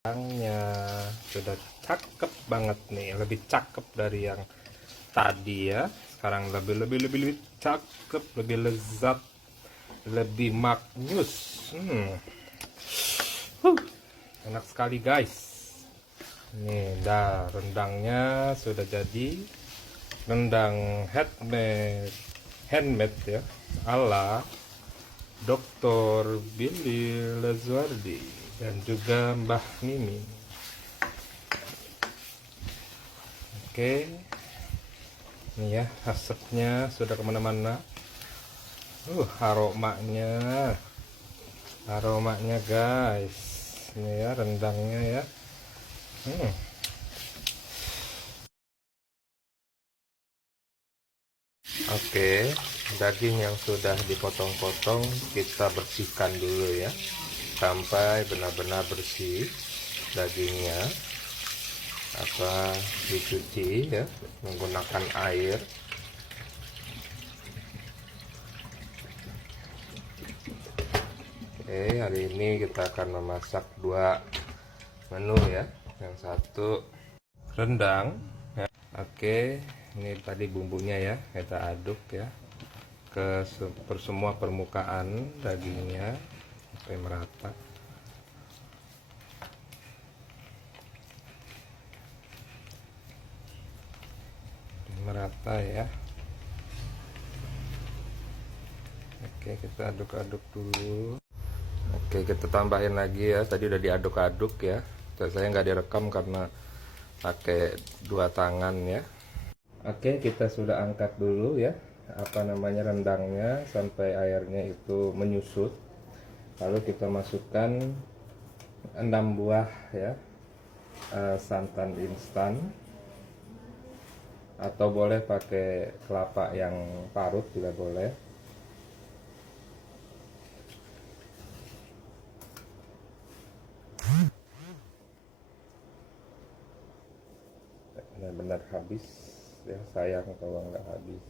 Rendangnya sudah cakep banget nih, lebih cakep dari yang tadi ya. Sekarang lebih cakep, lebih lezat, lebih maknyus. Enak sekali guys. Nih, dah rendangnya sudah jadi. Rendang handmade ya, ala Dr. Billy Lazuardi dan juga Mbah Mimi. Oke, ini ya, asapnya sudah kemana-mana. Aromanya guys. Ini ya rendangnya ya. Oke, daging yang sudah dipotong-potong kita bersihkan dulu ya, sampai benar-benar bersih dagingnya. Dicuci ya menggunakan air. Oke, hari ini kita akan memasak dua menu ya. Yang satu rendang ya. Oke, ini tadi bumbunya ya, kita aduk ya ke semua permukaan dagingnya sampai merata. Ya. Oke, kita aduk-aduk dulu. Oke, kita tambahin lagi ya, tadi udah diaduk-aduk ya, saya nggak direkam karena pakai dua tangan ya. Oke, kita sudah angkat dulu ya rendangnya sampai airnya itu menyusut. Lalu kita masukkan 6 buah ya santan instan, atau boleh pakai kelapa yang parut juga boleh. Benar-benar habis ya, sayang kalau nggak habis.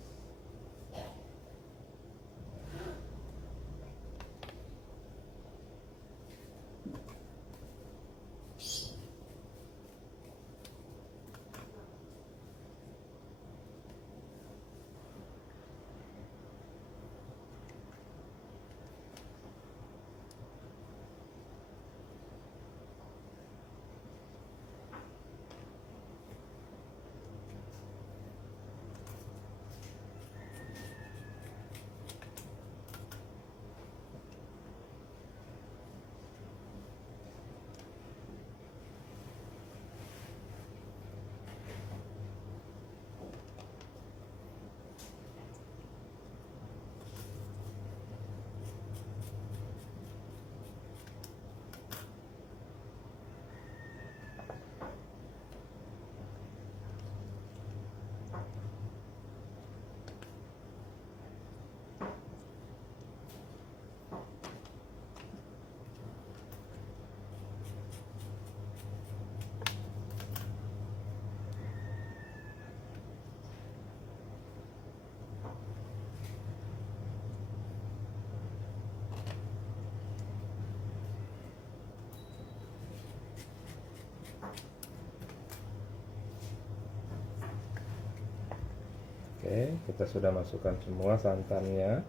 Oke, kita sudah masukkan semua santannya.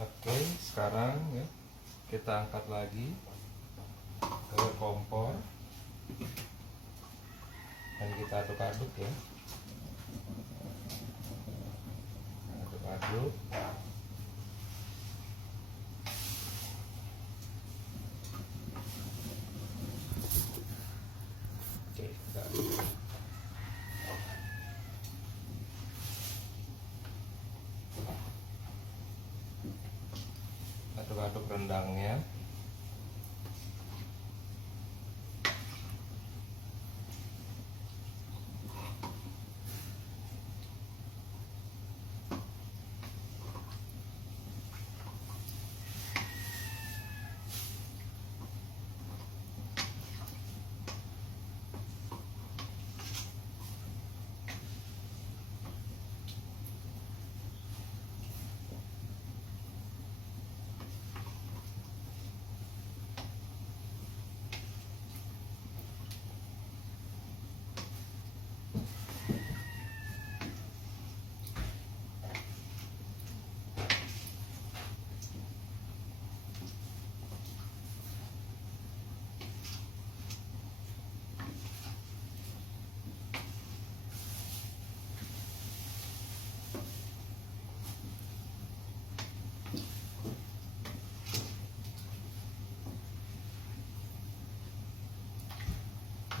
Oke, sekarang ya, kita angkat lagi ke kompor dan kita aduk-aduk ya. Aduk-aduk. Oke, kita aduk-aduk rendangnya.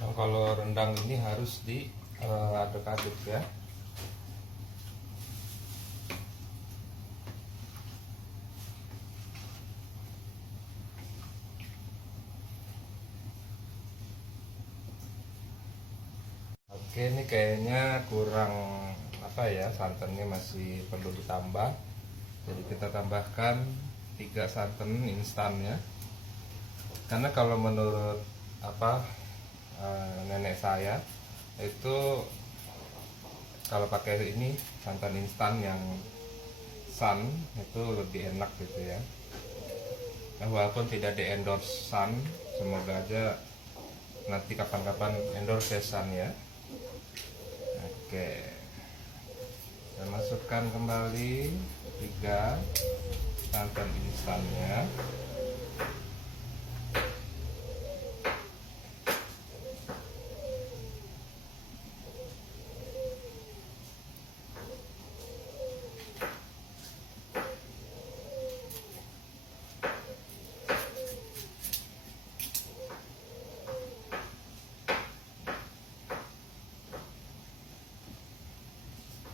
Nah, kalau rendang ini harus diaduk-aduk ya. Oke, ini kayaknya kurang apa ya, santannya masih perlu ditambah. Jadi kita tambahkan 3 santan instan ya. Karena kalau menurut nenek saya itu kalau pakai ini santan instan yang Sun itu lebih enak gitu ya. Nah, walaupun tidak di endorse Sun, semoga aja nanti kapan-kapan endorse Sun ya. Oke, kita masukkan kembali 3 santan instannya.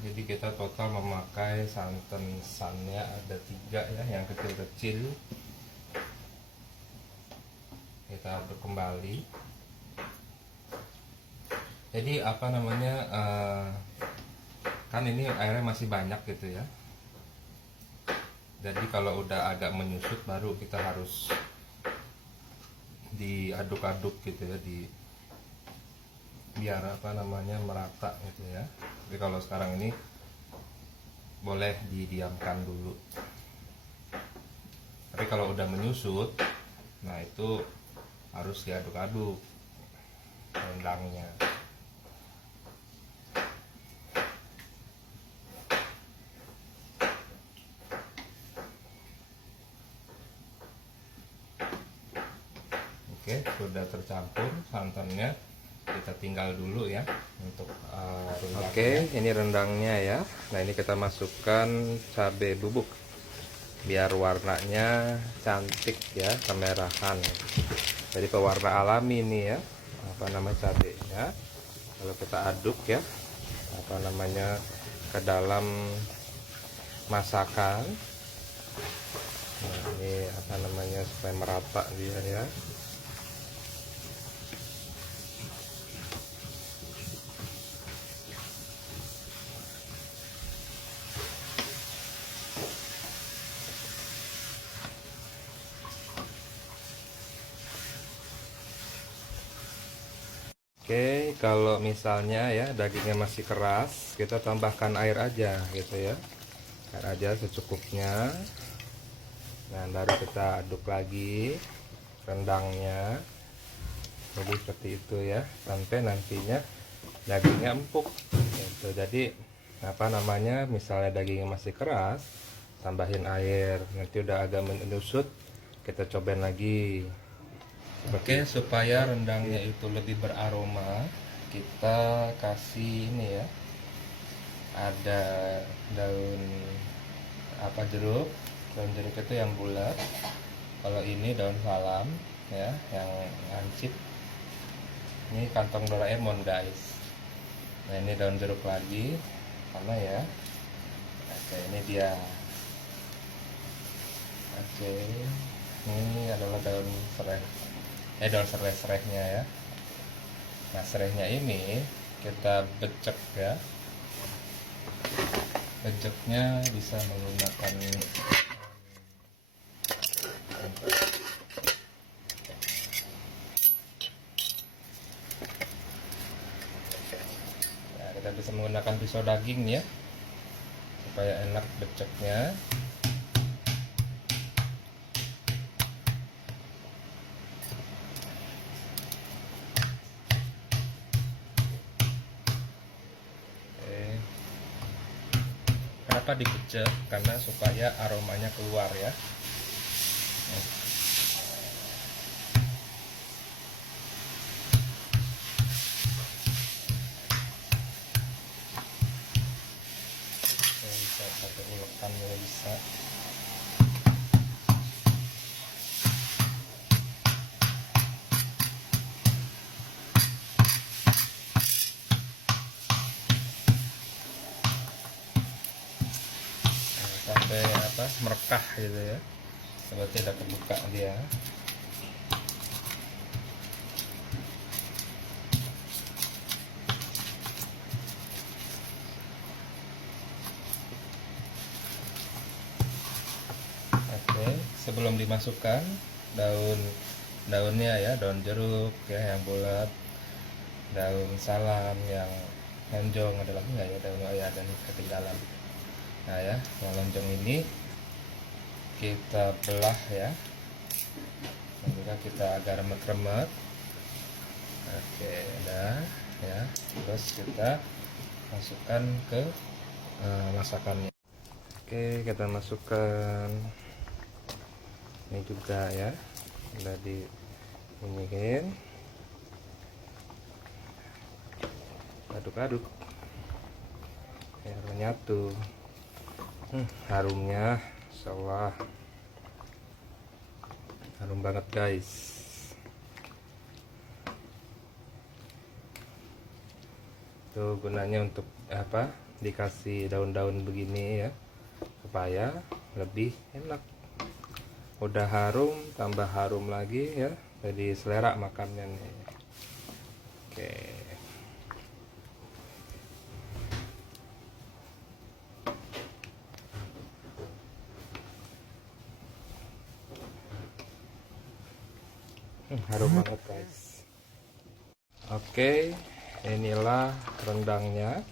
Jadi kita total memakai santan sunnya ada 3 ya, yang kecil-kecil. Kita aduk kembali. Jadi kan ini airnya masih banyak gitu ya. Jadi kalau udah agak menyusut baru kita harus diaduk-aduk gitu ya, biar merata gitu ya. Tapi kalau sekarang ini boleh didiamkan dulu. Tapi kalau udah menyusut, nah itu harus diaduk-aduk rendangnya. Oke, sudah tercampur santannya. Kita tinggal dulu ya untuk rendangnya. Oke, ini rendangnya ya. Nah, ini kita masukkan cabai bubuk biar warnanya cantik ya, kemerahan. Jadi pewarna alami nih ya, cabainya. Kalau kita aduk ya, ke dalam masakan. Nah, ini supaya merata dia ya. Oke, kalau misalnya ya dagingnya masih keras, kita tambahkan air aja gitu ya. Air aja secukupnya. Nah, baru kita aduk lagi rendangnya. Jadi seperti itu ya, sampai nantinya dagingnya empuk gitu. Jadi misalnya dagingnya masih keras, tambahin air. Nanti udah agak menyusut, kita cobain lagi. Oke, supaya rendangnya itu lebih beraroma, kita kasih ini ya, ada daun jeruk. Daun jeruk itu yang bulat. Kalau ini daun salam ya, yang lancip. Ini kantong Doraemon guys. Nah, ini daun jeruk lagi, karena ya. Oke, ini dia. Oke, ini adalah daun serai. Daun serai-serainya ya. Nah, serainya ini kita becek ya. Beceknya bisa menggunakan kita bisa menggunakan pisau daging ya, supaya enak beceknya. Kenapa dibecek? Karena supaya aromanya keluar ya. Bisa pakai ulekan ya, bisa. merekah gitu ya. Berarti ada kebuka dia. Oke, sebelum dimasukkan daunnya ya, daun jeruk ya yang bulat, daun salam yang lonjong, ada lagi nggak ya daun, oh ya ada nih ketinggalan. Nah ya, yang lonjong ini kita belah ya, dan juga kita agak remet-remet. Oke, udah ya, terus kita masukkan ke masakannya. Oke, kita masukkan ini juga ya, udah diiniin, aduk-aduk biar menyatu. Harumnya insyaallah harum banget guys. Itu gunanya untuk apa, dikasih daun-daun begini ya, supaya lebih enak. Udah harum, tambah harum lagi ya, jadi selera makannya nih. Oke. Harum banget guys. Oke, inilah rendangnya.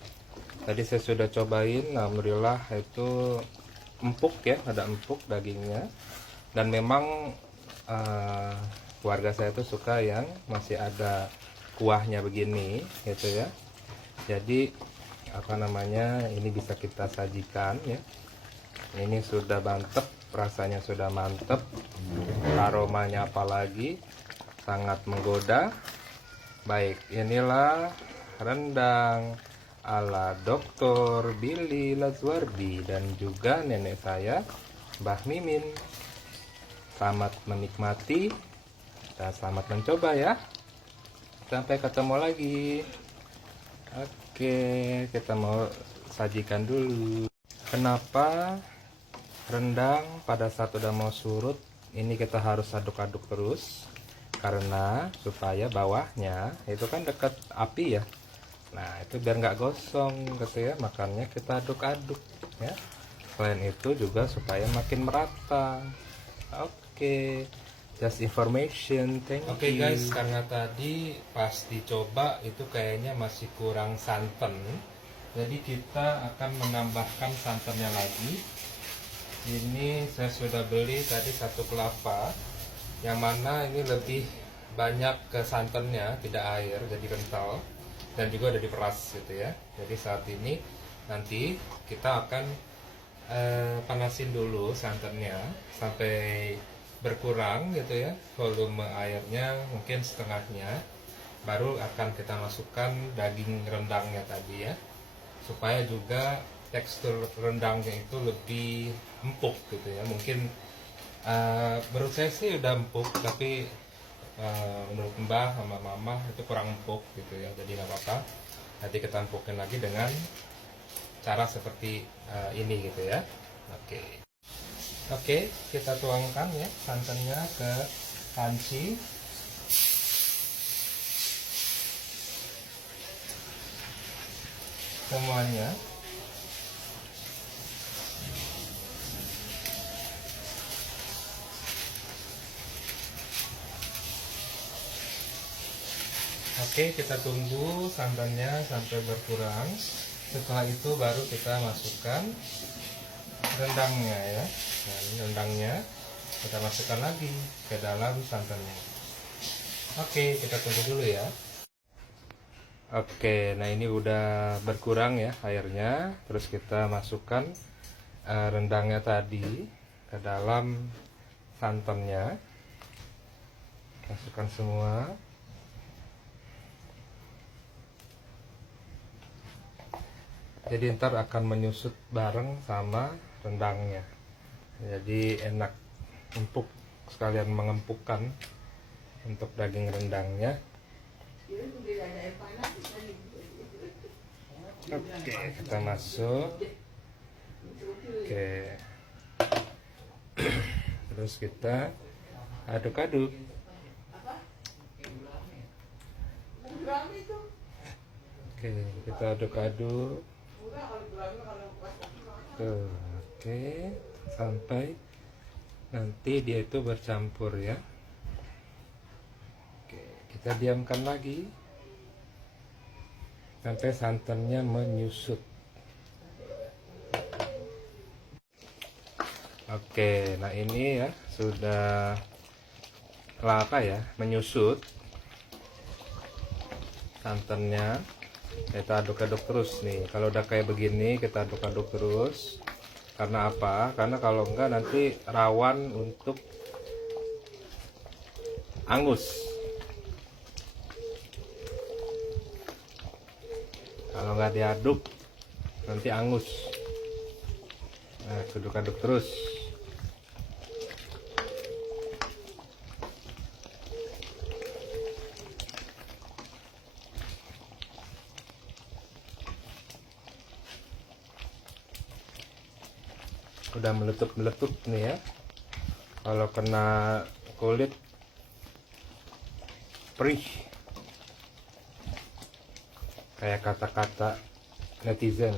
Tadi saya sudah cobain, alhamdulillah itu empuk ya, ada empuk dagingnya. Dan memang keluarga saya tuh suka yang masih ada kuahnya begini gitu ya. Jadi apa namanya, ini bisa kita sajikan ya. Ini sudah mantep, rasanya sudah mantep, aromanya apalagi sangat menggoda. Baik, inilah rendang ala Dr. Billy Lazuardi dan juga nenek saya Mbah Mimin. Selamat menikmati dan selamat mencoba ya. Sampai ketemu lagi. Oke, kita mau sajikan dulu. Kenapa rendang pada saat udah mau surut ini kita harus aduk-aduk terus? Karena supaya bawahnya itu kan dekat api ya. Nah itu biar nggak gosong gitu ya, makanya kita aduk-aduk ya. Selain itu juga supaya makin merata. Oke, just information, thank you. Oke guys, karena tadi pas dicoba itu kayaknya masih kurang santan, jadi kita akan menambahkan santannya lagi. Ini saya sudah beli tadi 1 kelapa, yang mana ini lebih banyak ke santannya, tidak air, jadi kental dan juga udah diperas gitu ya. Jadi saat ini nanti kita akan panasin dulu santannya sampai berkurang gitu ya, volume airnya mungkin setengahnya, baru akan kita masukkan daging rendangnya tadi ya, supaya juga tekstur rendangnya itu lebih empuk gitu ya. Mungkin menurut saya sih udah empuk, tapi menurut Mbah sama Mama itu kurang empuk gitu ya, jadi nggak apa-apa, nanti kita empukin lagi dengan cara seperti ini gitu ya. Oke, kita tuangkan ya santannya ke panci. Semuanya. Oke, kita tunggu santannya sampai berkurang. Setelah itu baru kita masukkan rendangnya ya. Nah, ini rendangnya kita masukkan lagi ke dalam santannya. Oke, kita tunggu dulu ya. Oke, nah ini udah berkurang ya airnya. Terus kita masukkan rendangnya tadi ke dalam santannya. Masukkan semua. Jadi ntar akan menyusut bareng sama rendangnya. Jadi enak, empuk, sekalian mengempukkan untuk daging rendangnya. Oke, kita masuk. Oke. Terus kita aduk-aduk. Oke, kita aduk-aduk. Tuh, oke, sampai nanti dia itu bercampur ya. Oke, kita diamkan lagi sampai santannya menyusut. Oke, nah ini ya sudah menyusut santannya. Kita aduk-aduk terus nih. Kalau udah kayak begini kita aduk-aduk terus. Karena apa? Karena kalau enggak nanti rawan untuk angus. Kalau nggak diaduk nanti angus. Nah, aduk-aduk terus. Udah meletup-meletup nih ya. Kalau kena kulit perih, kayak kata-kata netizen.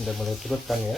Udah mulai surut kan ya.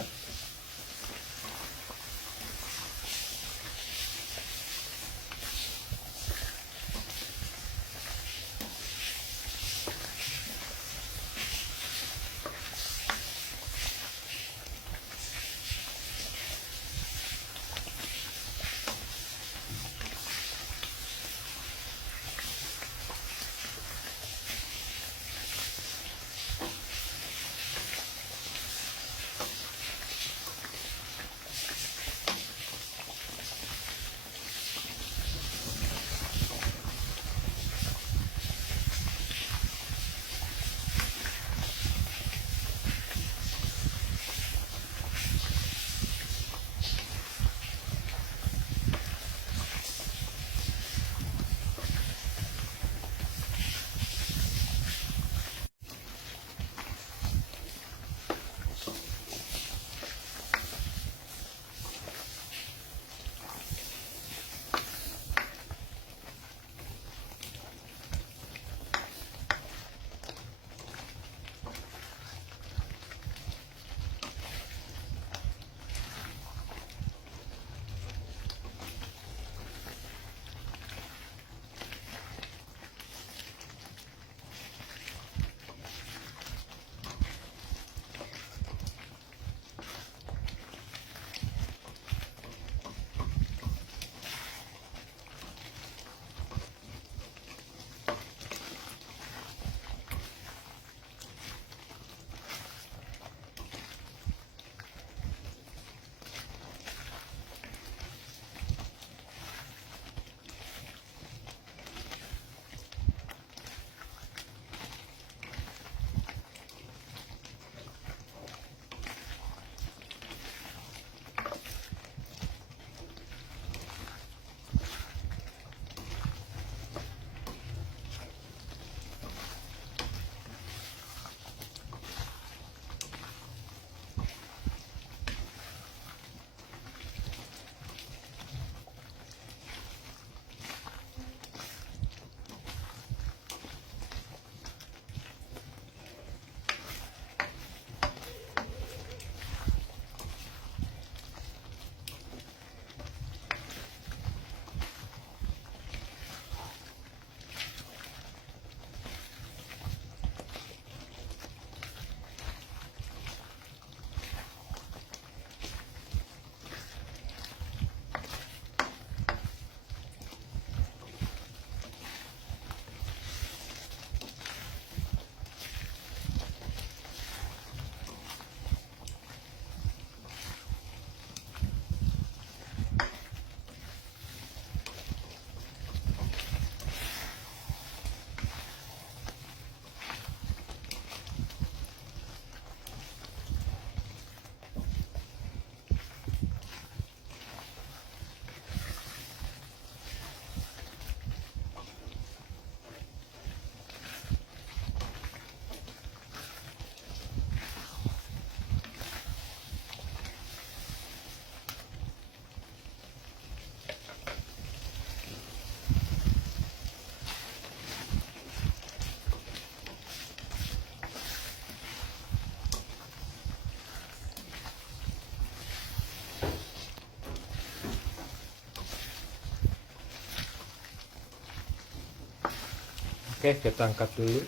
Oke, kita angkat dulu.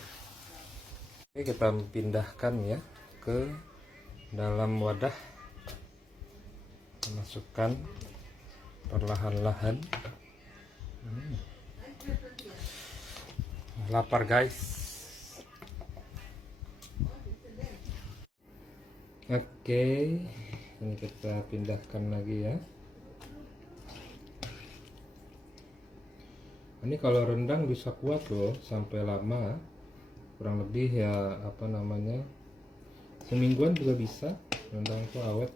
Oke, kita pindahkan ya ke dalam wadah. Masukkan perlahan-lahan. Lapar guys. Oke, ini kita pindahkan lagi ya. Ini kalau rendang bisa kuat loh sampai lama, kurang lebih ya apa namanya, semingguan juga bisa. Rendang itu awet.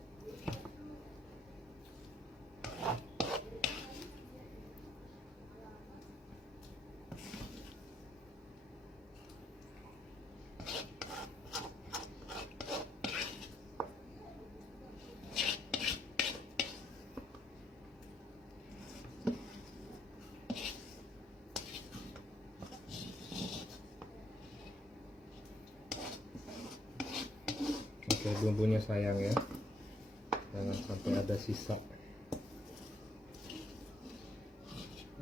Oke, bumbunya sayang ya, jangan sampai ada sisa.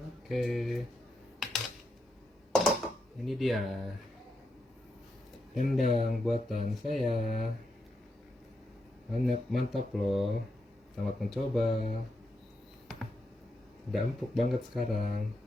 Oke, ini dia rendang buatan saya. Mantap loh, selamat mencoba. Udah empuk banget sekarang.